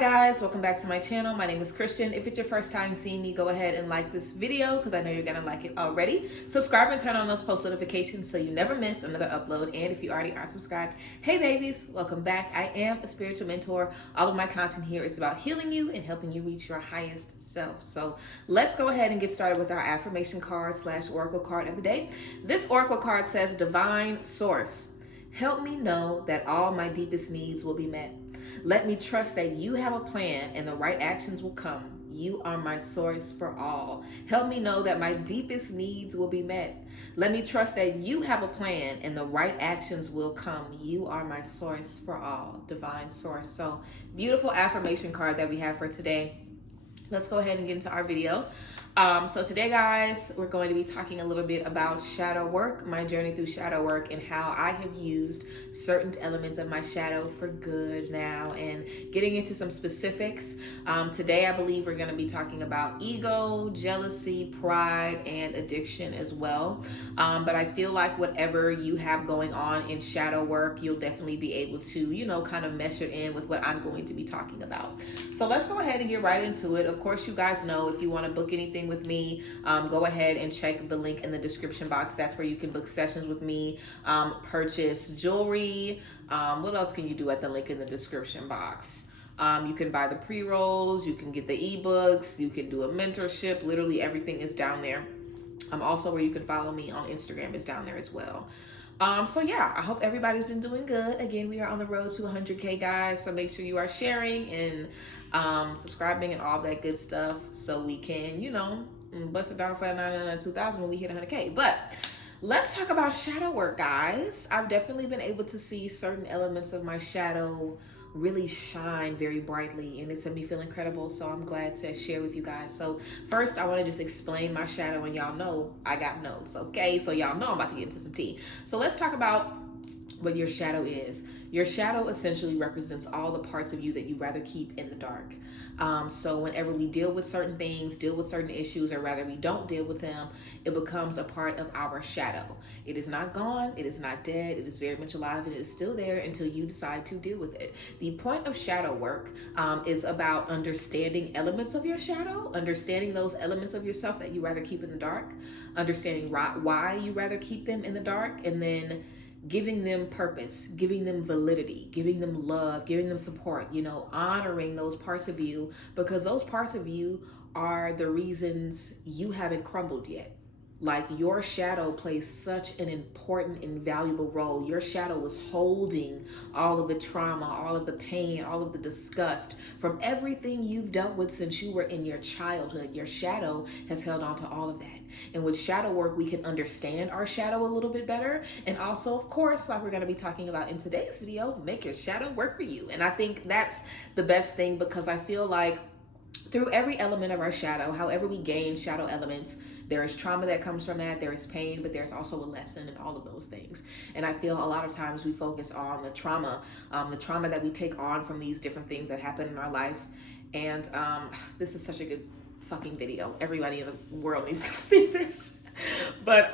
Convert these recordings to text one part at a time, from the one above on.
guys, welcome back to my channel. My name is Christian. If it's your first time seeing me, go ahead and like this video because I know you're gonna like it already. Subscribe and turn on those post notifications so you never miss another upload. And if you already are subscribed, hey babies, welcome back. I am a spiritual mentor. All of my content here is about healing you and helping you reach your highest self. So let's go ahead and get started with our affirmation card / oracle card of the day. This oracle card says, Divine Source, help me know that all my deepest needs will be met. Let me trust that you have a plan and the right actions will come. You are my source for all. Help me know that my deepest needs will be met. Let me trust that you have a plan and the right actions will come. You are my source for all. Divine Source. So beautiful affirmation card that we have for today. Let's go ahead and get into our video. So today, guys, we're going to be talking a little bit about shadow work, my journey through shadow work, and how I have used certain elements of my shadow for good now, and getting into some specifics. Today, I believe we're going to be talking about ego, jealousy, pride, and addiction as well. But I feel like whatever you have going on in shadow work, you'll definitely be able to, kind of mesh it in with what I'm going to be talking about. So let's go ahead and get right into it. Of course, you guys know if you want to book anything with me, go ahead and check the link in the description box. That's where you can book sessions with me, purchase jewelry. What else can you do at the link in the description box? You can buy the pre-rolls, you can get the e-books, you can do a mentorship. Literally everything is down there. Also where you can follow me on Instagram is down there as well. So yeah, I hope everybody's been doing good. Again, we are on the road to 100K, guys. So make sure you are sharing and subscribing and all that good stuff so we can, bust it down for 2000 when we hit 100K. But let's talk about shadow work, guys. I've definitely been able to see certain elements of my shadow really shine very brightly, and it's made me feel incredible. So I'm glad to share with you guys. So first, I want to just explain my shadow, and y'all know I got notes, okay? So y'all know I'm about to get into some tea. So let's talk about what your shadow is. Your shadow essentially represents all the parts of you that you rather keep in the dark. So whenever we deal with certain things, deal with certain issues, or rather we don't deal with them, it becomes a part of our shadow. It is not gone, it is not dead, it is very much alive, and it is still there until you decide to deal with it. The point of shadow work is about understanding elements of your shadow, understanding those elements of yourself that you rather keep in the dark, understanding why you rather keep them in the dark, and then giving them purpose, giving them validity, giving them love, giving them support, honoring those parts of you, because those parts of you are the reasons you haven't crumbled yet. Like, your shadow plays such an important and valuable role. Your shadow was holding all of the trauma, all of the pain, all of the disgust from everything you've dealt with since you were in your childhood. Your shadow has held on to all of that. And with shadow work, we can understand our shadow a little bit better. And also, of course, like we're going to be talking about in today's video, make your shadow work for you. And I think that's the best thing, because I feel like through every element of our shadow, however we gain shadow elements, there is trauma that comes from that, there is pain, but there's also a lesson in all of those things. And I feel a lot of times we focus on the trauma that we take on from these different things that happen in our life. And this is such a good fucking video. Everybody in the world needs to see this. But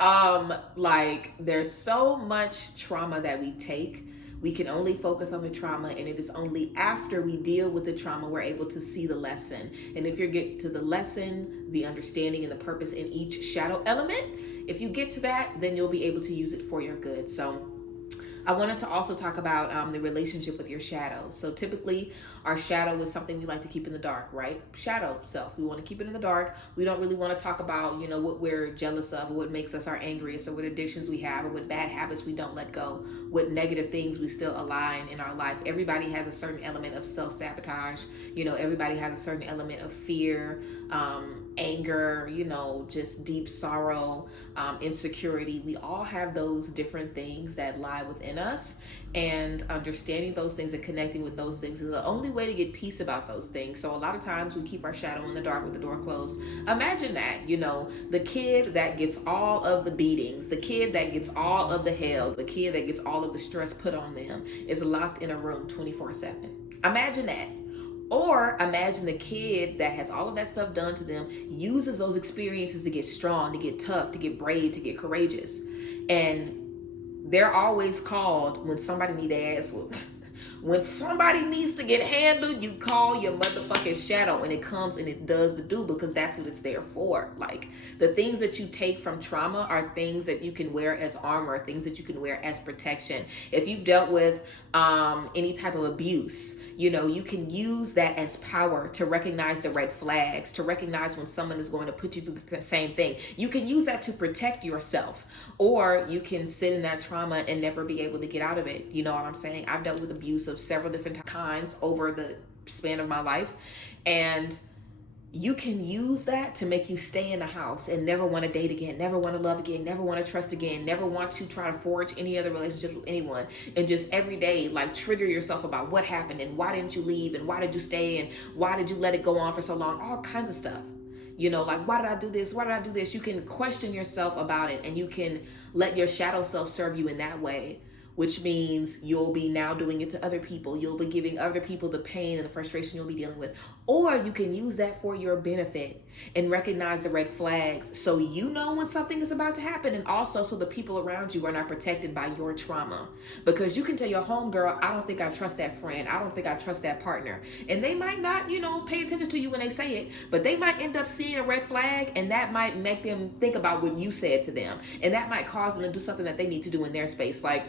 there's so much trauma that we take. We can only focus on the trauma, and it is only after we deal with the trauma we're able to see the lesson. And if you get to the lesson, the understanding, and the purpose in each shadow element, if you get to that, then you'll be able to use it for your good. So I wanted to also talk about the relationship with your shadow. So typically our shadow is something we like to keep in the dark, right? Shadow self, we want to keep it in the dark. We don't really want to talk about, what we're jealous of, what makes us our angriest, or what addictions we have, or what bad habits we don't let go, what negative things we still align in our life. Everybody has a certain element of self-sabotage. Everybody has a certain element of fear, anger, just deep sorrow, insecurity. We all have those different things that lie within us, and understanding those things and connecting with those things is the only way to get peace about those things. So a lot of times we keep our shadow in the dark with the door closed. Imagine that, the kid that gets all of the beatings, the kid that gets all of the hell, the kid that gets all of the stress put on them is locked in a room 24/7. Imagine that. Or imagine the kid that has all of that stuff done to them, uses those experiences to get strong, to get tough, to get brave, to get courageous. And they're always called when somebody needs their ass whooped. When somebody needs to get handled, you call your motherfucking shadow, and it comes and it does the do, because that's what it's there for. Like, the things that you take from trauma are things that you can wear as armor, things that you can wear as protection. If you've dealt with any type of abuse, you know, you can use that as power to recognize the red flags, to recognize when someone is going to put you through the same thing. You can use that to protect yourself, or you can sit in that trauma and never be able to get out of it. You know what I'm saying? I've dealt with abuse of several different kinds over the span of my life, and you can use that to make you stay in the house and never want to date again, never want to love again, never want to trust again, never want to try to forge any other relationship with anyone, and just every day like trigger yourself about what happened and why didn't you leave and why did you stay and why did you let it go on for so long, all kinds of stuff. You know, like, why did I do this? Why did I do this? You can question yourself about it, and you can let your shadow self serve you in that way, which means you'll be now doing it to other people. You'll be giving other people the pain and the frustration you'll be dealing with. Or you can use that for your benefit and recognize the red flags so you know when something is about to happen, and also so the people around you are not protected by your trauma. Because you can tell your homegirl, I don't think I trust that friend. I don't think I trust that partner. And they might not, you know, pay attention to you when they say it, but they might end up seeing a red flag, and that might make them think about what you said to them. And that might cause them to do something that they need to do in their space. Like,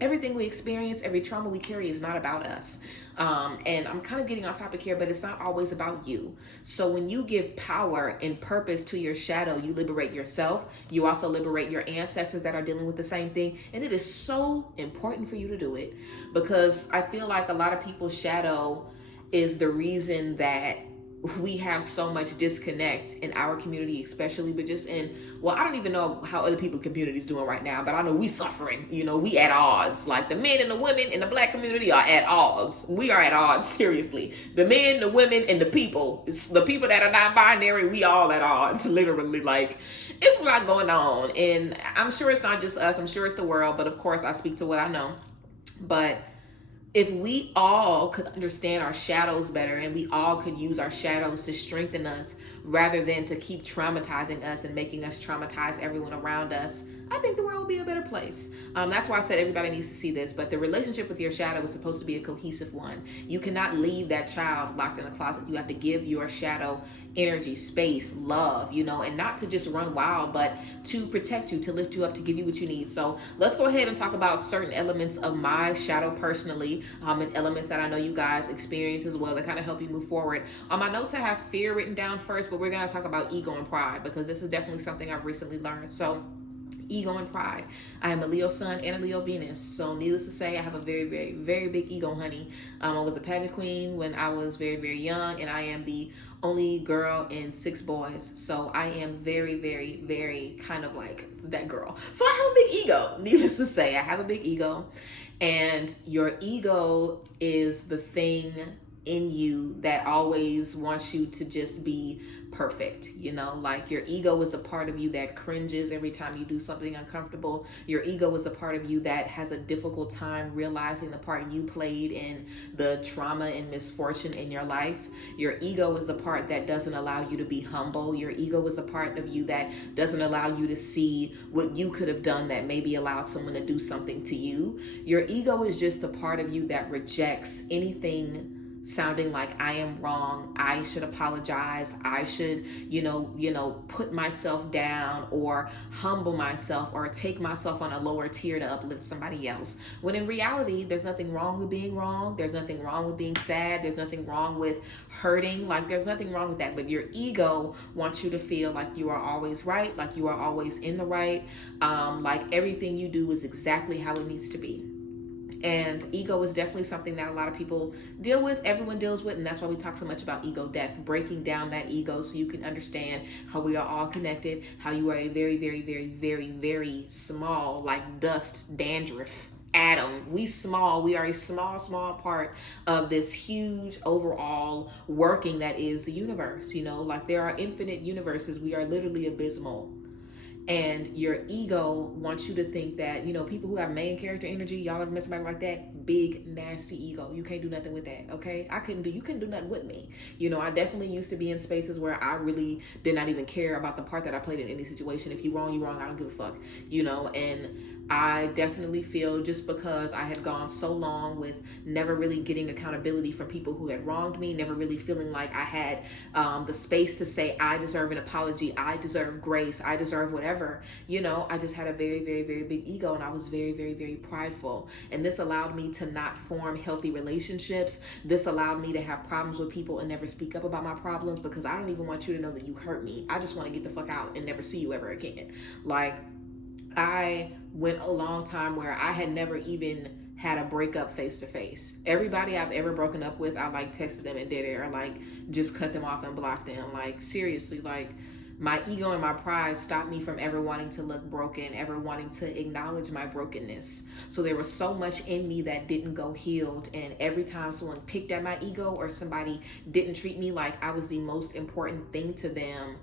everything we experience, every trauma we carry is not about us. And I'm kind of getting on topic here, but it's not always about you. So when you give power and purpose to your shadow, you liberate yourself. You also liberate your ancestors that are dealing with the same thing. And it is so important for you to do it, because I feel like a lot of people's shadow is the reason that we have so much disconnect in our community, especially, but just in, well, I don't even know how other people's communities doing right now, but I know we suffering, you know, we at odds. Like, the men and the women in the Black community are at odds. We are at odds, seriously. The men, the women, and the people that are non-binary, we all at odds, literally. Like, it's a lot going on, and I'm sure it's not just us, I'm sure it's the world, but of course I speak to what I know. But if we all could understand our shadows better, and we all could use our shadows to strengthen us rather than to keep traumatizing us and making us traumatize everyone around us, I think the world will be a better place. That's why I said everybody needs to see this, but the relationship with your shadow is supposed to be a cohesive one. You cannot leave that child locked in a closet. You have to give your shadow energy, space, love, you know, and not to just run wild, but to protect you, to lift you up, to give you what you need. So let's go ahead and talk about certain elements of my shadow personally, and elements that I know you guys experience as well that kind of help you move forward. On my notes, I have fear written down first, but we're going to talk about ego and pride, because this is definitely something I've recently learned. So ego and pride. I am a Leo sun and a Leo Venus. So needless to say, I have a very, very, very big ego, honey. I was a pageant queen when I was very, very young, and I am the only girl in 6 boys. So I am very, very, very kind of like that girl. So I have a big ego. Needless to say, I have a big ego. And your ego is the thing in you that always wants you to just be perfect, you know, like your ego is a part of you that cringes every time you do something uncomfortable. Your ego is a part of you that has a difficult time realizing the part you played in the trauma and misfortune in your life. Your ego is the part that doesn't allow you to be humble. Your ego is a part of you that doesn't allow you to see what you could have done that maybe allowed someone to do something to you. Your ego is just a part of you that rejects anything sounding like I am wrong, I should apologize, I should, you know, put myself down or humble myself or take myself on a lower tier to uplift somebody else. When in reality, there's nothing wrong with being wrong. There's nothing wrong with being sad. There's nothing wrong with hurting. Like, there's nothing wrong with that. But your ego wants you to feel like you are always right, like you are always in the right, like everything you do is exactly how it needs to be. And ego is definitely something that a lot of people deal with, everyone deals with, and that's why we talk so much about ego death, breaking down that ego so you can understand how we are all connected, how you are a very, very, very, very, very small, like dust, dandruff atom. We are a small part of this huge overall working that is the universe. You know, like there are infinite universes. We are literally abysmal. And your ego wants you to think that, you know, people who have main character energy, y'all ever met somebody like that? Big, nasty ego. You can't do nothing with that, okay? You couldn't do nothing with me. You know, I definitely used to be in spaces where I really did not even care about the part that I played in any situation. If you're wrong, you're wrong. I don't give a fuck, you know? And I definitely feel just because I had gone so long with never really getting accountability from people who had wronged me, never really feeling like I had the space to say, I deserve an apology, I deserve grace, I deserve whatever, you know, I just had a very, very, very big ego, and I was very, very, very prideful. And this allowed me to not form healthy relationships. This allowed me to have problems with people and never speak up about my problems, because I don't even want you to know that you hurt me. I just want to get the fuck out and never see you ever again. Like, I went a long time where I had never even had a breakup face to face. Everybody I've ever broken up with, I like texted them and did it, or like just cut them off and blocked them. Like, seriously, like, my ego and my pride stopped me from ever wanting to look broken, ever wanting to acknowledge my brokenness. So there was so much in me that didn't go healed. And every time someone picked at my ego, or somebody didn't treat me like I was the most important thing to them,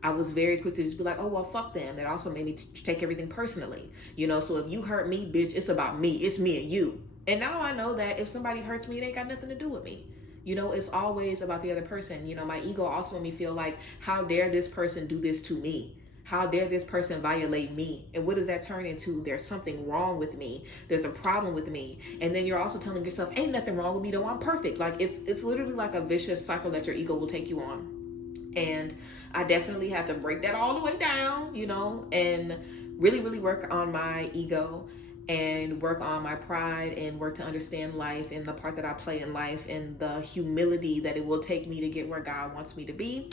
I was very quick to just be like, oh, well, fuck them. That also made me take everything personally. You know, so if you hurt me, bitch, it's about me. It's me and you. And now I know that if somebody hurts me, it ain't got nothing to do with me. You know, it's always about the other person. You know, my ego also made me feel like, how dare this person do this to me? How dare this person violate me? And what does that turn into? There's something wrong with me. There's a problem with me. And then you're also telling yourself, ain't nothing wrong with me, though I'm perfect. Like, it's literally like a vicious cycle that your ego will take you on. And I definitely had to break that all the way down, you know, and really, really work on my ego and work on my pride and work to understand life and the part that I play in life and the humility that it will take me to get where God wants me to be.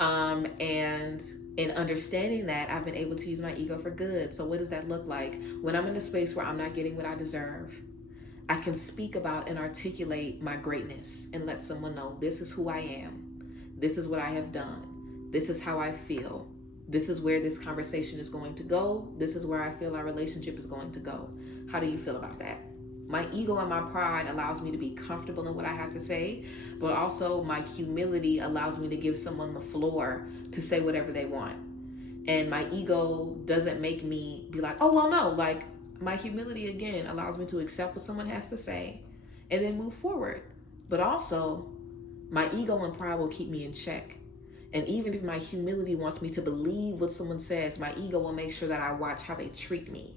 And in understanding that, I've been able to use my ego for good. So what does that look like? When I'm in a space where I'm not getting what I deserve, I can speak about and articulate my greatness and let someone know, this is who I am. This is what I have done. This is how I feel. This is where this conversation is going to go. This is where I feel our relationship is going to go. How do you feel about that? My ego and my pride allows me to be comfortable in what I have to say, but also my humility allows me to give someone the floor to say whatever they want. And my ego doesn't make me be like, oh, well, no. Like, my humility, again, allows me to accept what someone has to say and then move forward. But also, my ego and pride will keep me in check. And even if my humility wants me to believe what someone says, my ego will make sure that I watch how they treat me.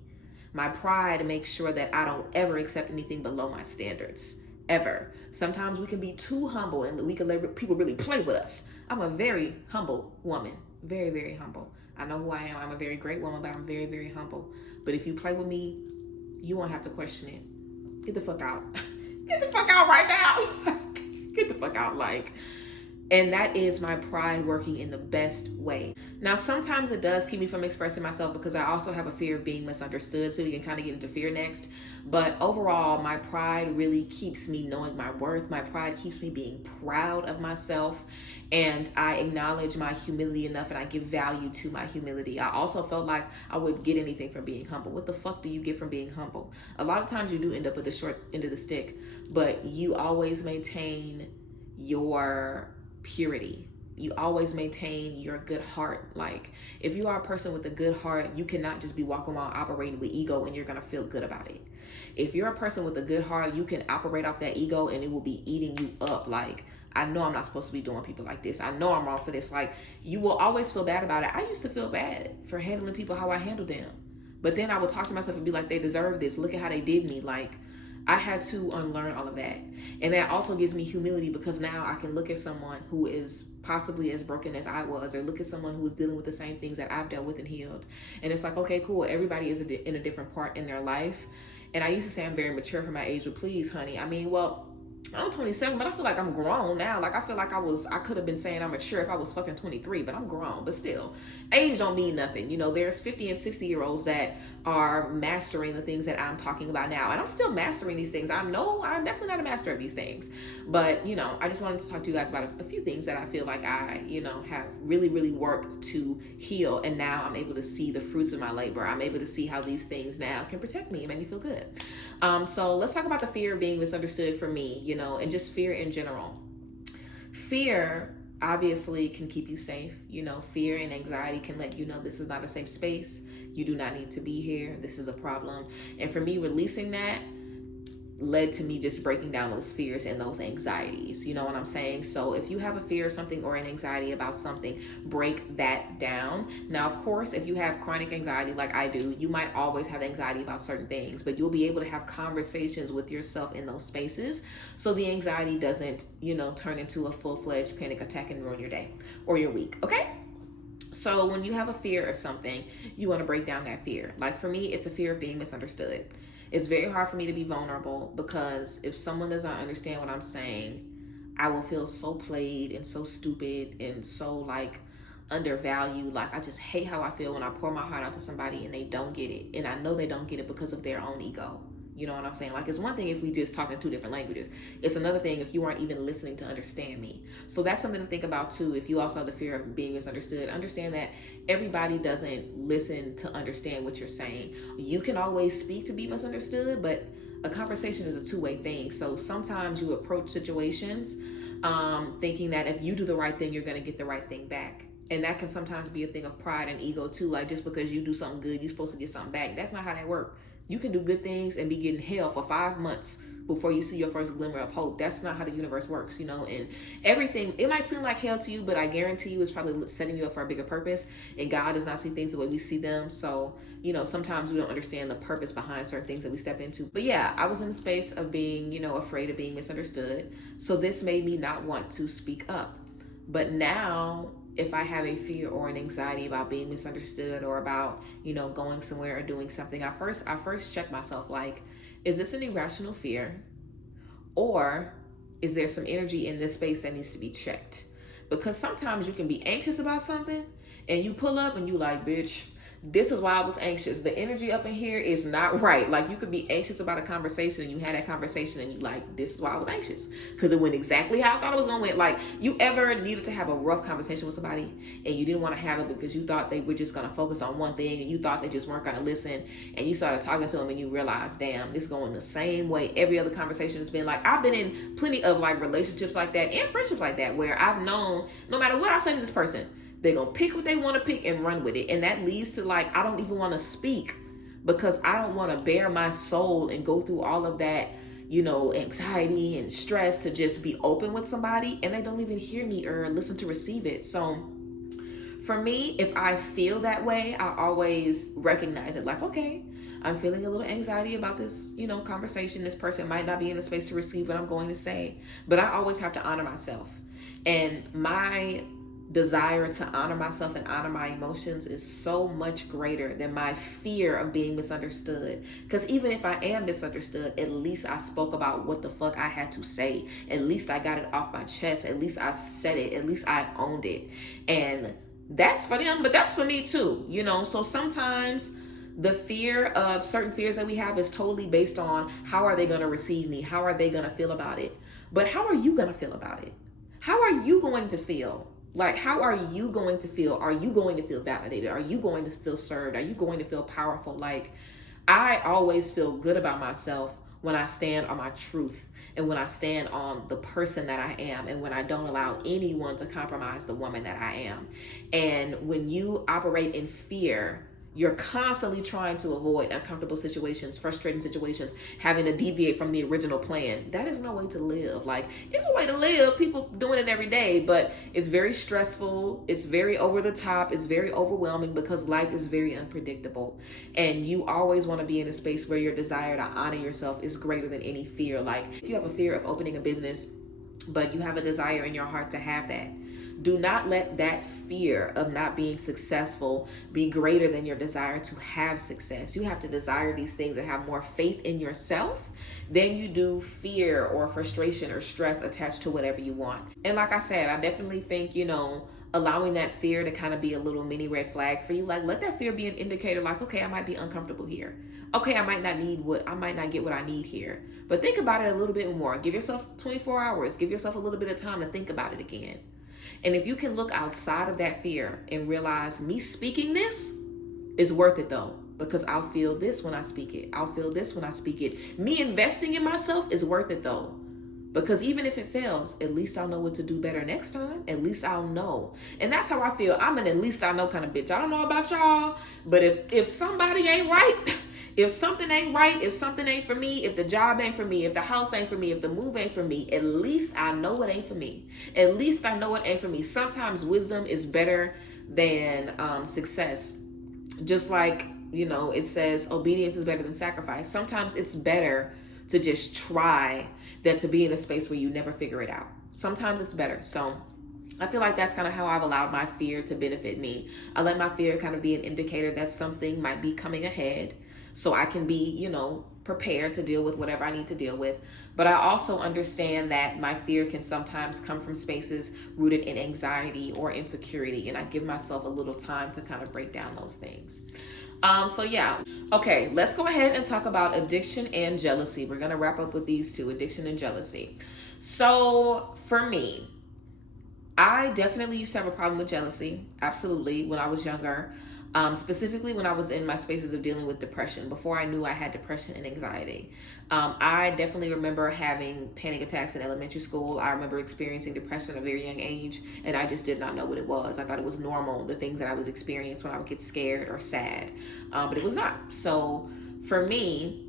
My pride makes sure that I don't ever accept anything below my standards, ever. Sometimes we can be too humble and we can let people really play with us. I'm a very humble woman, very, very humble. I know who I am. I'm a very great woman, but I'm very, very humble. But if you play with me, you won't have to question it. Get the fuck out. Get the fuck out right now. Get the fuck out, like. And that is my pride working in the best way. Now, sometimes it does keep me from expressing myself because I also have a fear of being misunderstood. So we can kind of get into fear next. But overall, my pride really keeps me knowing my worth. My pride keeps me being proud of myself. And I acknowledge my humility enough and I give value to my humility. I also felt like I wouldn't get anything from being humble. What the fuck do you get from being humble? A lot of times you do end up with the short end of the stick, but you always maintain your purity. You always maintain your good heart. Like, if you are a person with a good heart, you cannot just be walking around operating with ego and you're gonna feel good about it. If you're a person with a good heart, you can operate off that ego and it will be eating you up. Like, I know I'm not supposed to be doing people like this. I know I'm wrong for this. Like, you will always feel bad about it. I used to feel bad for handling people how I handled them. But then I would talk to myself and be like, they deserve this. Look at how they did me. Like, I had to unlearn all of that. And that also gives me humility because now I can look at someone who is possibly as broken as I was, or look at someone who is dealing with the same things that I've dealt with and healed. And it's like, okay, cool. Everybody is in a different part in their life. And I used to say I'm very mature for my age, but please, honey. I mean, well, I'm 27, but I feel like I'm grown now. Like, I feel like I could have been saying I'm mature if I was fucking 23, but I'm grown. But still, age don't mean nothing. You know, there's 50 and 60-year-olds that are mastering the things that I'm talking about now. And I'm still mastering these things. I'm definitely not a master of these things. But, you know, I just wanted to talk to you guys about a few things that I feel like I, you know, have really, really worked to heal. And now I'm able to see the fruits of my labor. I'm able to see how these things now can protect me and make me feel good. So let's talk about the fear of being misunderstood for me, you know, and just fear in general. Fear obviously can keep you safe. You know, fear and anxiety can let you know this is not a safe space. You do not need to be here. This is a problem. And for me, releasing that led to me just breaking down those fears and those anxieties. You know what I'm saying? So if you have a fear of something or an anxiety about something, break that down. Now, of course, if you have chronic anxiety like I do, you might always have anxiety about certain things, but you'll be able to have conversations with yourself in those spaces so the anxiety doesn't, you know, turn into a full-fledged panic attack and ruin your day or your week. Okay? So when you have a fear of something, you want to break down that fear. Like for me, it's a fear of being misunderstood. It's very hard for me to be vulnerable because if someone does not understand what I'm saying, I will feel so played and so stupid and so like undervalued. Like I just hate how I feel when I pour my heart out to somebody and they don't get it. And I know they don't get it because of their own ego. You know what I'm saying? Like it's one thing if we just talk in two different languages. It's another thing if you aren't even listening to understand me. So that's something to think about too. If you also have the fear of being misunderstood, understand that everybody doesn't listen to understand what you're saying. You can always speak to be misunderstood, but a conversation is a two-way thing. So sometimes you approach situations thinking that if you do the right thing, you're going to get the right thing back. And that can sometimes be a thing of pride and ego too. Like just because you do something good, you're supposed to get something back. That's not how that works. You can do good things and be getting hell for 5 months before you see your first glimmer of hope. That's not how the universe works, you know, and everything, it might seem like hell to you, but I guarantee you it's probably setting you up for a bigger purpose, and God does not see things the way we see them. So, you know, sometimes we don't understand the purpose behind certain things that we step into. But yeah, I was in a space of being, you know, afraid of being misunderstood. So this made me not want to speak up. But now, if I have a fear or an anxiety about being misunderstood or about, you know, going somewhere or doing something, I first check myself, like, is this an irrational fear? Or is there some energy in this space that needs to be checked? Because sometimes you can be anxious about something and you pull up and you like, bitch, this is why I was anxious. The energy up in here is not right. Like you could be anxious about a conversation and you had that conversation and you like, this is why I was anxious. Because it went exactly how I thought it was going to went. Like you ever needed to have a rough conversation with somebody and you didn't want to have it because you thought they were just going to focus on one thing and you thought they just weren't going to listen, and you started talking to them and you realized, damn, this is going the same way every other conversation has been. Like I've been in plenty of like relationships like that and friendships like that where I've known no matter what I say to this person, they're going to pick what they want to pick and run with it. And that leads to like, I don't even want to speak because I don't want to bare my soul and go through all of that, you know, anxiety and stress to just be open with somebody. And they don't even hear me or listen to receive it. So for me, if I feel that way, I always recognize it. Like, okay, I'm feeling a little anxiety about this, you know, conversation. This person might not be in a space to receive what I'm going to say, but I always have to honor myself. And my desire to honor myself and honor my emotions is so much greater than my fear of being misunderstood. Because even if I am misunderstood, at least I spoke about what the fuck I had to say. At least I got it off my chest. At least I said it. At least I owned it. And that's for them, but that's for me too, you know? So sometimes the fear of certain fears that we have is totally based on how are they going to receive me? How are they going to feel about it? But how are you going to feel about it? How are you going to feel? Like, how are you going to feel? Are you going to feel validated? Are you going to feel served? Are you going to feel powerful? Like, I always feel good about myself when I stand on my truth and when I stand on the person that I am and when I don't allow anyone to compromise the woman that I am. And when you operate in fear, you're constantly trying to avoid uncomfortable situations, frustrating situations, having to deviate from the original plan. That is no way to live. Like, it's a way to live. People doing it every day, but it's very stressful. It's very over the top. It's very overwhelming because life is very unpredictable. And you always want to be in a space where your desire to honor yourself is greater than any fear. Like, if you have a fear of opening a business, but you have a desire in your heart to have that, do not let that fear of not being successful be greater than your desire to have success. You have to desire these things and have more faith in yourself than you do fear or frustration or stress attached to whatever you want. And like I said, I definitely think, you know, allowing that fear to kind of be a little mini red flag for you. Like, let that fear be an indicator like, okay, I might be uncomfortable here. Okay, I might not get what I need here. But think about it a little bit more. Give yourself 24 hours. Give yourself a little bit of time to think about it again. And if you can look outside of that fear and realize me speaking this is worth it though, because I'll feel this when I speak it. I'll feel this when I speak it. Me investing in myself is worth it though, Because even if it fails, at least I'll know what to do better next time. At least I'll know. And that's how I feel. I'm an at least I know kind of bitch. I don't know about y'all, but if somebody ain't right, if something ain't right, if something ain't for me, if the job ain't for me, if the house ain't for me, if the move ain't for me, at least I know it ain't for me. At least I know it ain't for me. Sometimes wisdom is better than success. Just like, it says obedience is better than sacrifice. Sometimes it's better to just try than to be in a space where you never figure it out. Sometimes it's better. So I feel like that's kind of how I've allowed my fear to benefit me. I let my fear kind of be an indicator that something might be coming ahead, so I can be, prepared to deal with whatever I need to deal with. But I also understand that my fear can sometimes come from spaces rooted in anxiety or insecurity, and I give myself a little time to kind of break down those things. So yeah. Okay, let's go ahead and talk about addiction and jealousy. We're going to wrap up with these two, addiction and jealousy. So for me, I definitely used to have a problem with jealousy. Absolutely. When I was younger, specifically when I was in my spaces of dealing with depression, before I knew I had depression and anxiety. I definitely remember having panic attacks in elementary school. I remember experiencing depression at a very young age, and I just did not know what it was. I thought it was normal, the things that I would experience when I would get scared or sad, but it was not. So for me,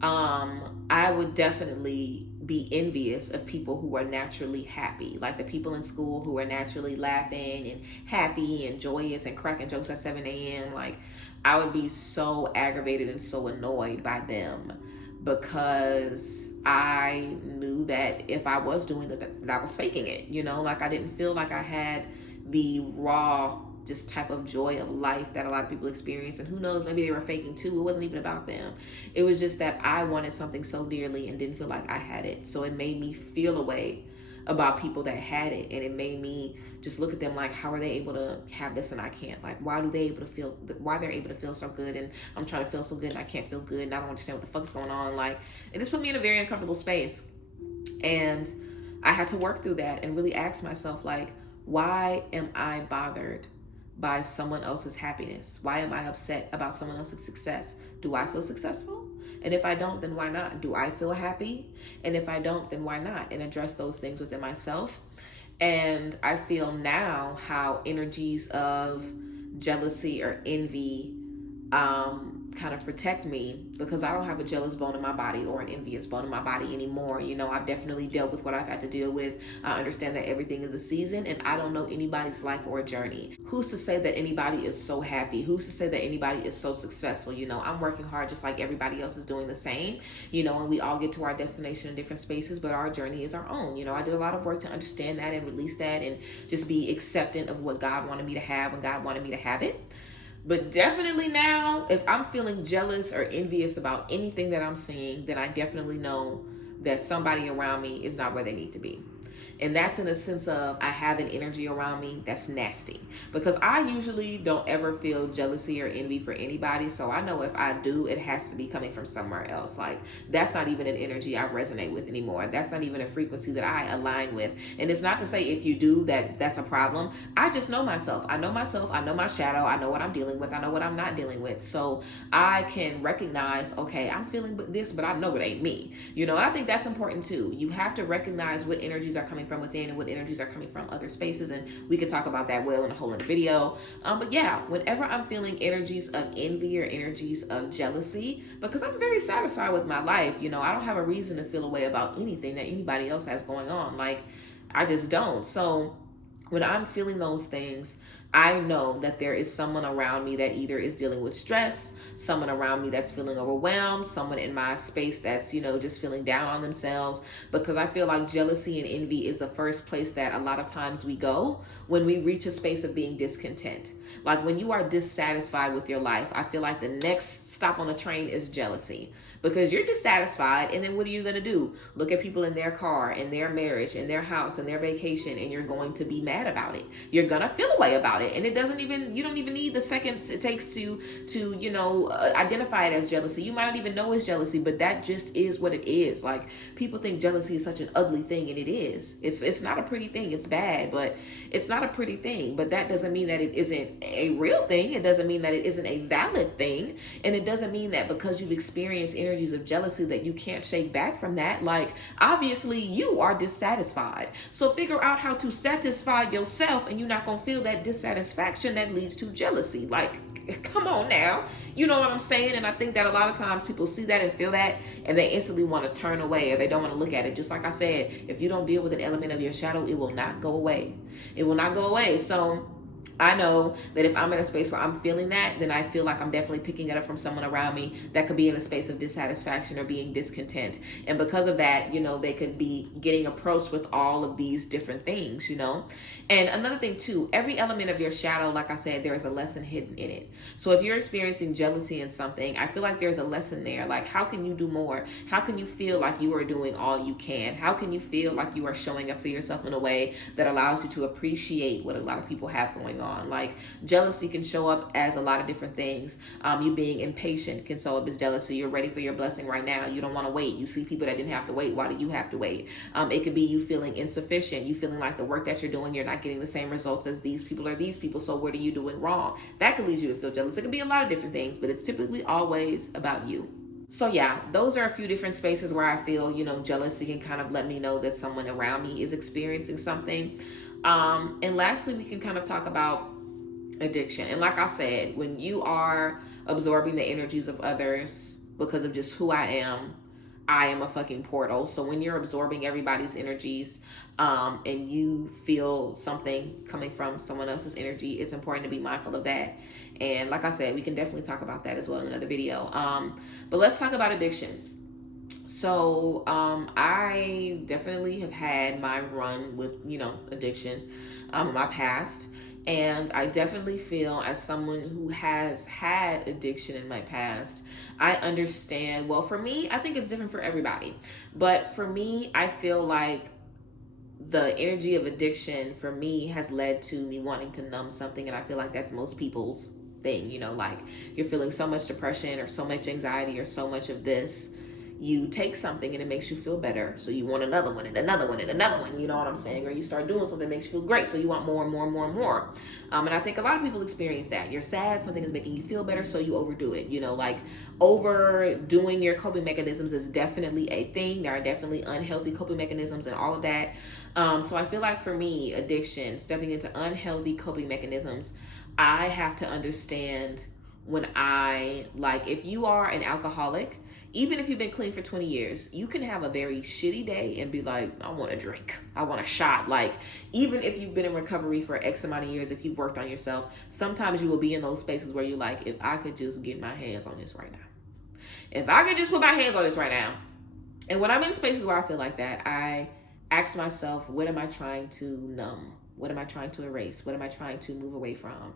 I would definitely be envious of people who are naturally happy, like the people in school who are naturally laughing and happy and joyous and cracking jokes at 7 a.m. Like, I would be so aggravated and so annoyed by them, because I knew that if I was doing that I was faking it, like I didn't feel like I had the raw just type of joy of life that a lot of people experience. And who knows, maybe they were faking too. It wasn't even about them. It was just that I wanted something so dearly and didn't feel like I had it. So it made me feel a way about people that had it, and it made me just look at them like, how are they able to have this and I can't? Like, why they're able to feel so good, and I'm trying to feel so good and I can't feel good, and I don't understand what the fuck's going on. Like, it just put me in a very uncomfortable space, and I had to work through that and really ask myself, like, why am I bothered by someone else's happiness? Why am I upset about someone else's success? Do I feel successful? And if I don't, then why not? Do I feel happy? And if I don't, then why not? And address those things within myself. And I feel now how energies of jealousy or envy kind of protect me, because I don't have a jealous bone in my body or an envious bone in my body anymore. I've definitely dealt with what I've had to deal with. I understand that everything is a season, and I don't know anybody's life or journey. Who's to say that anybody is so happy? Who's to say that anybody is so successful? I'm working hard just like everybody else is doing the same, and we all get to our destination in different spaces, but our journey is our own. I did a lot of work to understand that and release that and just be acceptant of what God wanted me to have when God wanted me to have it. But definitely now, if I'm feeling jealous or envious about anything that I'm seeing, then I definitely know that somebody around me is not where they need to be. And that's in a sense of, I have an energy around me that's nasty, because I usually don't ever feel jealousy or envy for anybody. So I know if I do, it has to be coming from somewhere else. Like, that's not even an energy I resonate with anymore. That's not even a frequency that I align with. And it's not to say if you do that's a problem. I just know myself. I know myself. I know my shadow. I know what I'm dealing with. I know what I'm not dealing with. So I can recognize, okay, I'm feeling this, but I know it ain't me. I think that's important too. You have to recognize what energies are coming from within and what energies are coming from other spaces, and we could talk about that well in a whole other video. But yeah, whenever I'm feeling energies of envy or energies of jealousy, because I'm very satisfied with my life, I don't have a reason to feel a way about anything that anybody else has going on. Like, I just don't. So when I'm feeling those things, I know that there is someone around me that either is dealing with stress, someone around me that's feeling overwhelmed, someone in my space that's, just feeling down on themselves, because I feel like jealousy and envy is the first place that a lot of times we go when we reach a space of being discontent. Like, when you are dissatisfied with your life, I feel like the next stop on the train is jealousy. Because you're dissatisfied, and then what are you going to do? Look at people in their car, in their marriage, in their house, in their vacation, and you're going to be mad about it. You're going to feel a way about it. And you don't even need the seconds it takes to identify it as jealousy. You might not even know it's jealousy, but that just is what it is. Like, people think jealousy is such an ugly thing, and it is. It's not a pretty thing. It's bad, but it's not a pretty thing. But that doesn't mean that it isn't a real thing. It doesn't mean that it isn't a valid thing. And it doesn't mean that because you've experienced energies of jealousy that you can't shake back from that. Like, obviously you are dissatisfied. So figure out how to satisfy yourself, and you're not going to feel that dissatisfaction that leads to jealousy. Like, come on now. You know what I'm saying? And I think that a lot of times people see that and feel that, and they instantly want to turn away, or they don't want to look at it. Just like I said, if you don't deal with an element of your shadow, it will not go away. It will not go away. So I know that if I'm in a space where I'm feeling that, then I feel like I'm definitely picking it up from someone around me that could be in a space of dissatisfaction or being discontent. And because of that, you know, they could be getting approached with all of these different things, you know. And another thing too, every element of your shadow, like I said, there is a lesson hidden in it. So if you're experiencing jealousy in something, I feel like there's a lesson there. Like, how can you do more? How can you feel like you are doing all you can? How can you feel like you are showing up for yourself in a way that allows you to appreciate what a lot of people have going on? Like, jealousy can show up as a lot of different things. You being impatient can show up as jealousy. You're ready for your blessing right now. You don't want to wait. You see people that didn't have to wait. Why do you have to wait? It could be you feeling insufficient. You feeling like the work that you're doing, you're not getting the same results as these people or these people. So what are you doing wrong? That could lead you to feel jealous. It could be a lot of different things, but it's typically always about you. So yeah, those are a few different spaces where I feel, you know, jealousy can kind of let me know that someone around me is experiencing something. And lastly, we can kind of talk about addiction. And like I said, when you are absorbing the energies of others because of just who I am a fucking portal. So when you're absorbing everybody's energies, and you feel something coming from someone else's energy, it's important to be mindful of that. And like I said, we can definitely talk about that as well in another video. But let's talk about addiction. So I definitely have had my run with, you know, addiction in my past. And I definitely feel, as someone who has had addiction in my past, I understand. Well, for me, I think it's different for everybody. But for me, I feel like the energy of addiction for me has led to me wanting to numb something. And I feel like that's most people's thing. You know, like, you're feeling so much depression or so much anxiety or so much of this. You take something and it makes you feel better, so you want another one and another one and another one, you know what I'm saying? Or you start doing something that makes you feel great, so you want more and more and more and more. And I think a lot of people experience that. You're sad, something is making you feel better, so you overdo it. You know, like, overdoing your coping mechanisms is definitely a thing. There are definitely unhealthy coping mechanisms and all of that. So I feel like for me, addiction, stepping into unhealthy coping mechanisms, I have to understand when if you are an alcoholic, even if you've been clean for 20 years, you can have a very shitty day and be like, I want a drink. I want a shot. Like, even if you've been in recovery for X amount of years, if you've worked on yourself, sometimes you will be in those spaces where you're like, if I could just get my hands on this right now. If I could just put my hands on this right now. And when I'm in spaces where I feel like that, I ask myself, what am I trying to numb? What am I trying to erase? What am I trying to move away from?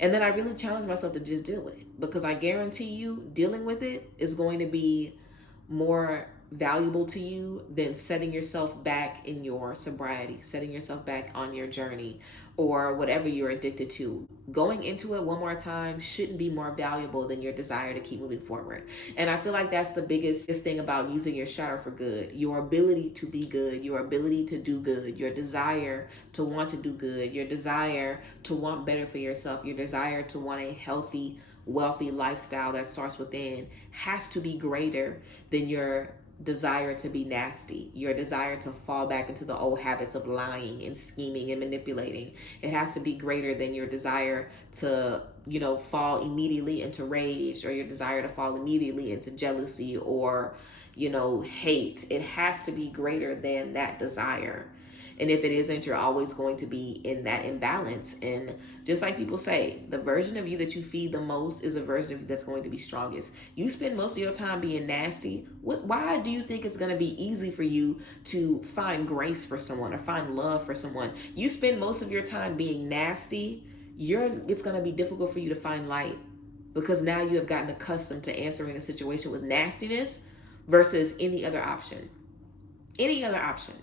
And then I really challenge myself to just deal with it, because I guarantee you dealing with it is going to be more valuable to you than setting yourself back in your sobriety, setting yourself back on your journey, or whatever you're addicted to. Going into it one more time shouldn't be more valuable than your desire to keep moving forward. And I feel like that's the biggest thing about using your shadow for good. Your ability to be good, your ability to do good, your desire to want to do good, your desire to want better for yourself, your desire to want a healthy, wealthy lifestyle that starts within has to be greater than your desire to be nasty, your desire to fall back into the old habits of lying and scheming and manipulating. It has to be greater than your desire to, you know, fall immediately into rage, or your desire to fall immediately into jealousy or, you know, hate. It has to be greater than that desire. And if it isn't, you're always going to be in that imbalance. And just like people say, the version of you that you feed the most is a version of you that's going to be strongest. You spend most of your time being nasty. Why do you think it's going to be easy for you to find grace for someone or find love for someone? You spend most of your time being nasty. It's going to be difficult for you to find light, because now you have gotten accustomed to answering a situation with nastiness versus any other option. Any other option.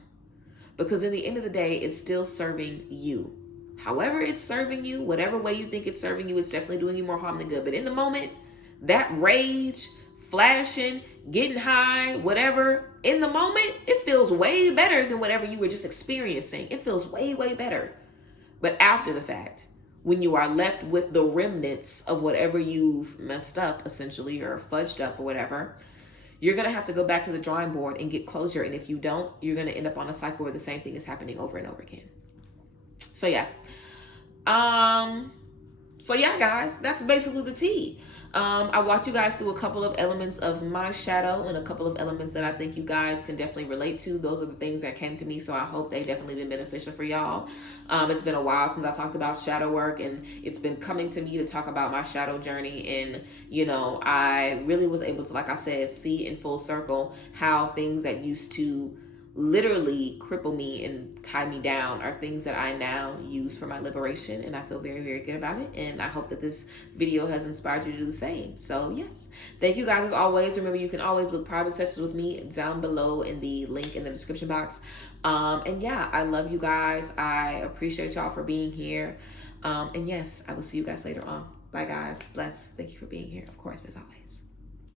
Because in the end of the day, it's still serving you. However it's serving you, whatever way you think it's serving you, it's definitely doing you more harm than good. But in the moment, that rage, flashing, getting high, whatever, in the moment, it feels way better than whatever you were just experiencing. It feels way, way better. But after the fact, when you are left with the remnants of whatever you've messed up, essentially, or fudged up or whatever, you're going to have to go back to the drawing board and get closure. And if you don't, you're going to end up on a cycle where the same thing is happening over and over again. So yeah. So yeah, guys, that's basically the tea. I walked you guys through a couple of elements of my shadow and a couple of elements that I think you guys can definitely relate to. Those are the things that came to me, so I hope they definitely been beneficial for y'all. It's been a while since I talked about shadow work, and it's been coming to me to talk about my shadow journey. And, you know, I really was able to, like I said, see in full circle how things that used to literally cripple me and tie me down are things that I now use for my liberation, and I feel very, very good about it. And I hope that this video has inspired you to do the same. So yes, thank you guys as always. Remember, you can always book private sessions with me down below in the link in the description box. And yeah, I love you guys. I appreciate y'all for being here. And yes, I will see you guys later on. Bye guys. Bless. Thank you for being here, of course, as always.